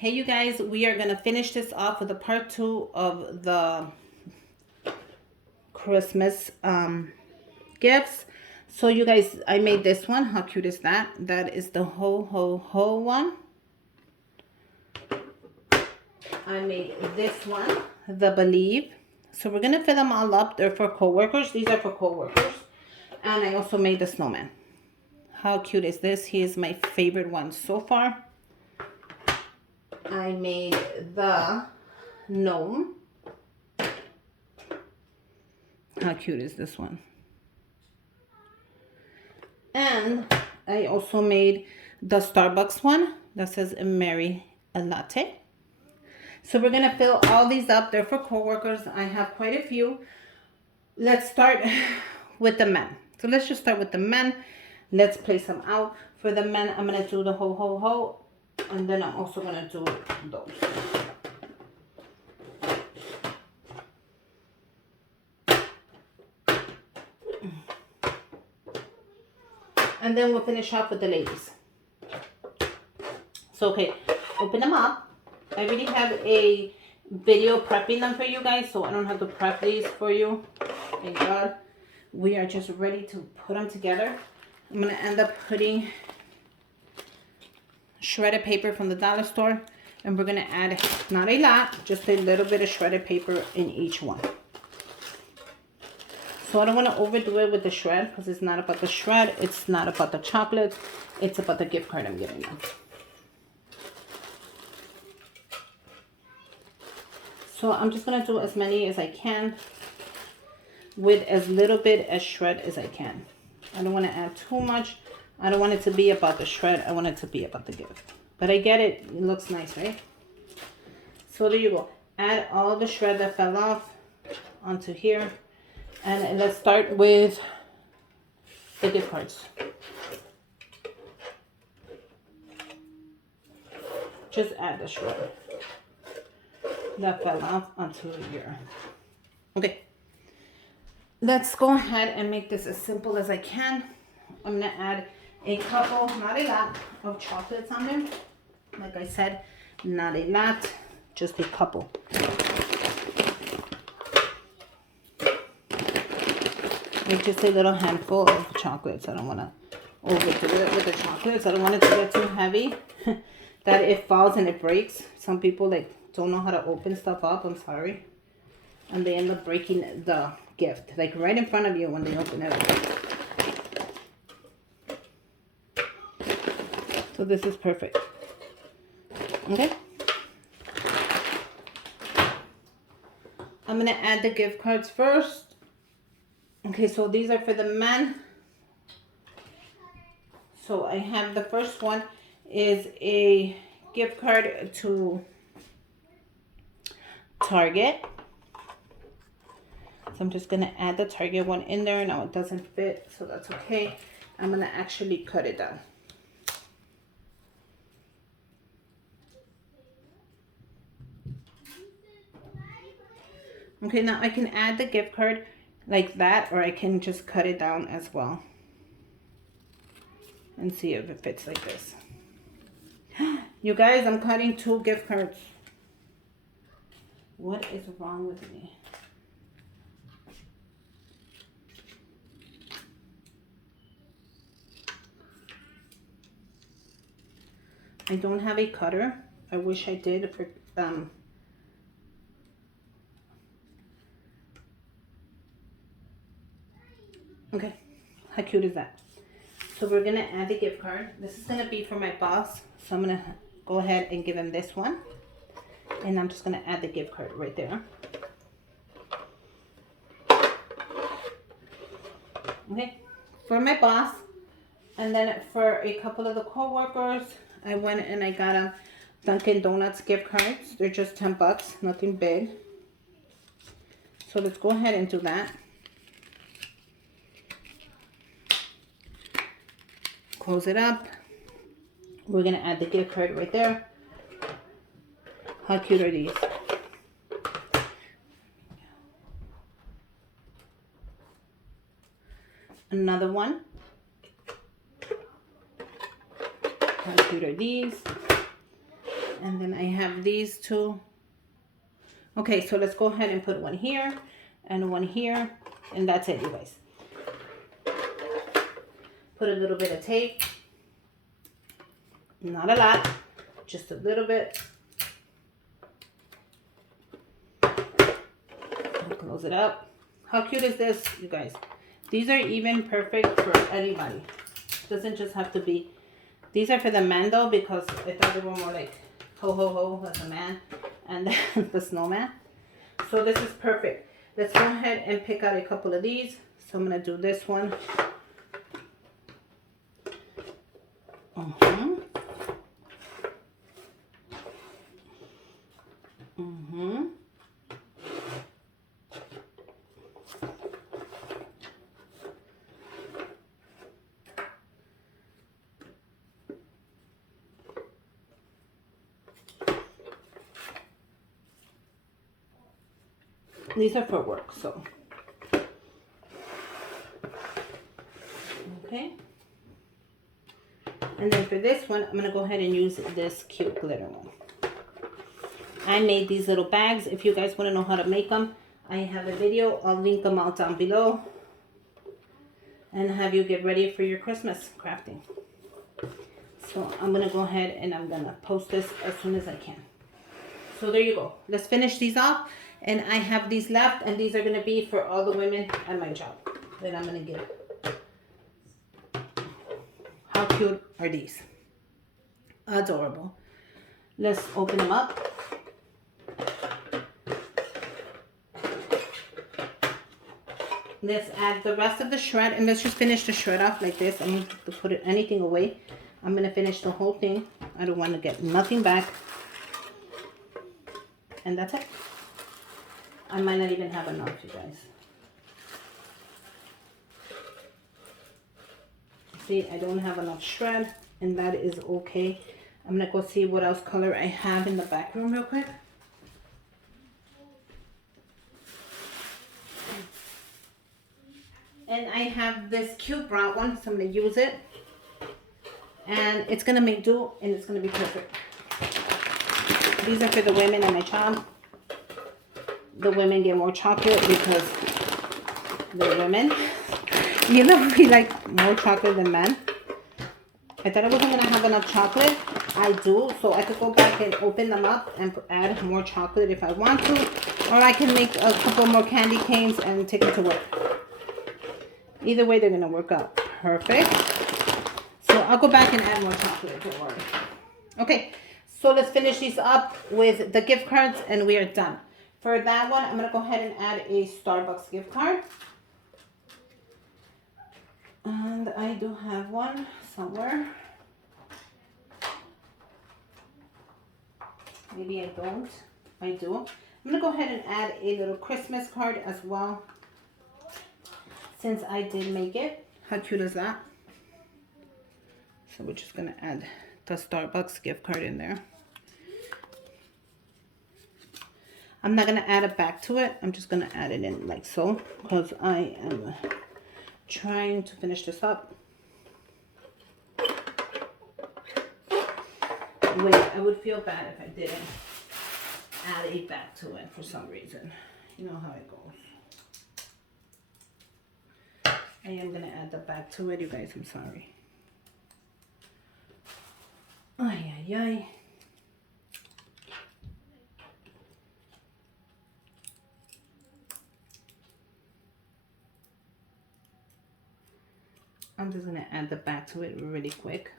Hey you guys, we are going to finish this off with a part 2 of the Christmas gifts. So you guys, I made this one. How cute is that? That is the ho ho ho one. I made this one, the believe. So we're going to fill them all up. They're for co-workers. These are for co-workers. And I also made the snowman. How cute is this? He is my favorite one so far. I made the gnome. How cute is this one? And I also made the Starbucks one that says Mary a latte. So we're going to fill all these up. They're for co-workers. I have quite a few. Let's start with the men. So let's just start with the men. Let's place them out. For the men, I'm going to do the ho ho ho. And then I'm also going to do those. And then we'll finish off with the ladies. So, okay, open them up. I already have a video prepping them for you guys, so I don't have to prep these for you. Thank God. We are just ready to put them together. I'm going to end up putting shredded paper from the dollar store, and we're going to add not a lot, just a little bit of shredded paper in each one. So I don't want to overdo it with the shred, because it's not about the shred, it's not about the chocolates, it's about the gift card I'm giving them. So I'm just going to do as many as I can with as little bit as shred as I can. I don't want to add too much. I don't want it to be about the shred. I want it to be about the gift. But I get it. It looks nice, right? So there you go. Add all the shred that fell off onto here. And let's start with the gift cards. Just add the shred that fell off onto here. Okay. Let's go ahead and make this as simple as I can. I'm going to add a couple, not a lot, of chocolates on there. Like I said, not a lot, just a couple. Like just a little handful of chocolates. I don't want to overdo it with the chocolates. I don't want it to get too heavy that it falls and it breaks. Some people like don't know how to open stuff up. I'm sorry. And they end up breaking the gift, like right in front of you when they open it up. So this is perfect. Okay. I'm going to add the gift cards first. Okay, so these are for the men. So I have the first one is a gift card to Target. So I'm just going to add the Target one in there. Now it doesn't fit, so that's okay. I'm going to actually cut it down. Okay, now I can add the gift card like that, or I can just cut it down as well. And see if it fits like this. You guys, I'm cutting 2 gift cards. What is wrong with me? I don't have a cutter. I wish I did for okay, how cute is that? So we're gonna add the gift card. This is gonna be for my boss. So I'm gonna go ahead and give him this one. And I'm just gonna add the gift card right there. Okay, for my boss. And then for a couple of the co-workers, I went and I got a Dunkin' Donuts gift cards. They're just 10 bucks, nothing big. So let's go ahead and do that. Close it up. We're gonna add the gift card right there. How cute are these? Another one. How cute are these? And then I have these two. Okay, so let's go ahead and put one here and one here, and that's it, you guys. Put a little bit of tape. Not a lot, just a little bit. Close it up. How cute is this, you guys? These are even perfect for anybody. Doesn't just have to be. These are for the man though, because I thought they were more like ho ho ho as a man, and then the snowman. So this is perfect. Let's go ahead and pick out a couple of these. So I'm gonna do this one. These are for work, so. Okay. And then for this one, I'm going to go ahead and use this cute glitter one. I made these little bags. If you guys want to know how to make them, I have a video. I'll link them out down below. And have you get ready for your Christmas crafting. So I'm going to go ahead and I'm going to post this as soon as I can. So there you go. Let's finish these off. And I have these left, and these are going to be for all the women at my job that I'm going to give. How cute are these? Adorable. Let's open them up. Let's add the rest of the shred, and let's just finish the shred off like this. I don't need to put anything away. I'm going to finish the whole thing. I don't want to get nothing back. And that's it. I might not even have enough, you guys. See, I don't have enough shred, and that is okay. I'm going to go see what else color I have in the back room real quick. And I have this cute brown one, so I'm going to use it. And it's going to make do, and it's going to be perfect. These are for the women at my job. The women get more chocolate because they're women. You know, we like more chocolate than men. I thought I wasn't going to have enough chocolate. I do, so I could go back and open them up and add more chocolate if I want to. Or I can make a couple more candy canes and take it to work. Either way, they're going to work out perfect. So I'll go back and add more chocolate, don't worry. Okay, so let's finish these up with the gift cards and we are done. For that one, I'm going to go ahead and add a Starbucks gift card. And I do have one somewhere. Maybe I don't. I do. I'm going to go ahead and add a little Christmas card as well. Since I did make it. How cute is that? So we're just going to add the Starbucks gift card in there. I'm not going to add it back to it. I'm just going to add it in like so. Because I am trying to finish this up. Wait, I would feel bad if I didn't add it back to it for some reason. You know how it goes. I am going to add the back to it, you guys. I'm sorry. Ay, ay, ay. I'm just going to add the back to it really quick.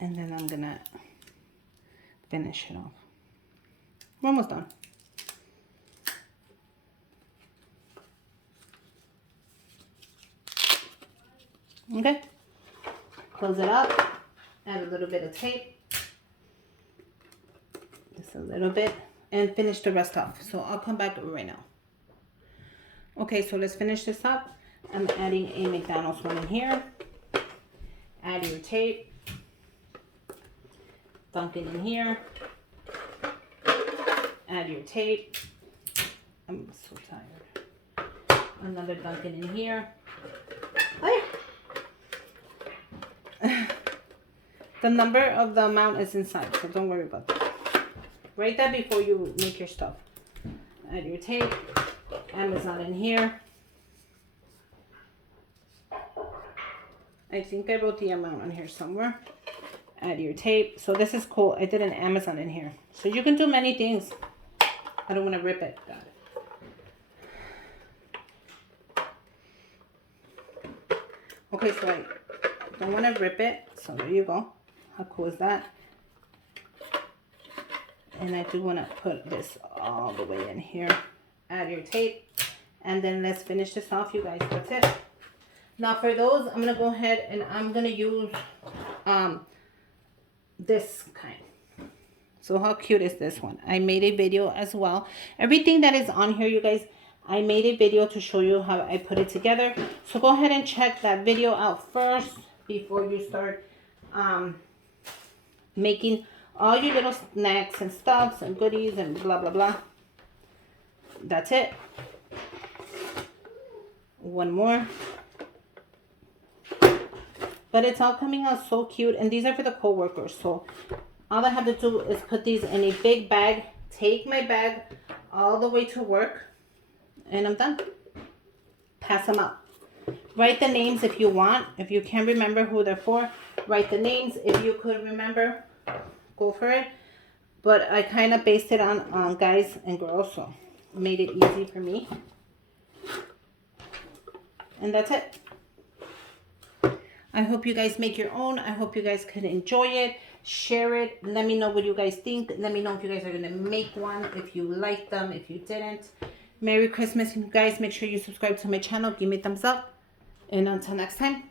And then I'm going to finish it off. We're almost done. Okay. Close it up. Add a little bit of tape. Just a little bit. And finish the rest off. So I'll come back right now. Okay, so let's finish this up. I'm adding a McDonald's one in here. Add your tape. Dunk it in here. Add your tape. I'm so tired. Another dunk it in here. Oh yeah. The number of the amount is inside, so don't worry about that. Write that before you make your stuff. Add your tape. Amazon in here. I think I wrote the amount on here somewhere. Add your tape. So this is cool. I did an Amazon in here. So you can do many things. I don't want to rip it. Got it. Okay, so I don't want to rip it. So there you go. How cool is that? And I do want to put this all the way in here. Add your tape. And then let's finish this off, you guys. That's it. Now for those, I'm going to go ahead and I'm going to use this kind. So how cute is this one? I made a video as well. Everything that is on here, you guys, I made a video to show you how I put it together. So go ahead and check that video out first before you start making all your little snacks and stuffs and goodies and blah, blah, blah. That's it. One more. But it's all coming out so cute. And these are for the co-workers. So all I have to do is put these in a big bag. Take my bag all the way to work. And I'm done. Pass them out. Write the names if you want. If you can't remember who they're for, write the names. If you could remember, go for it. But I kind of based it on guys and girls. So made it easy for me. And that's it. I hope you guys make your own. I hope you guys can enjoy it. Share it. Let me know what you guys think. Let me know if you guys are going to make one. If you like them. If you didn't. Merry Christmas, you guys. Make sure you subscribe to my channel. Give me a thumbs up. And until next time.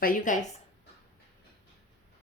Bye, you guys.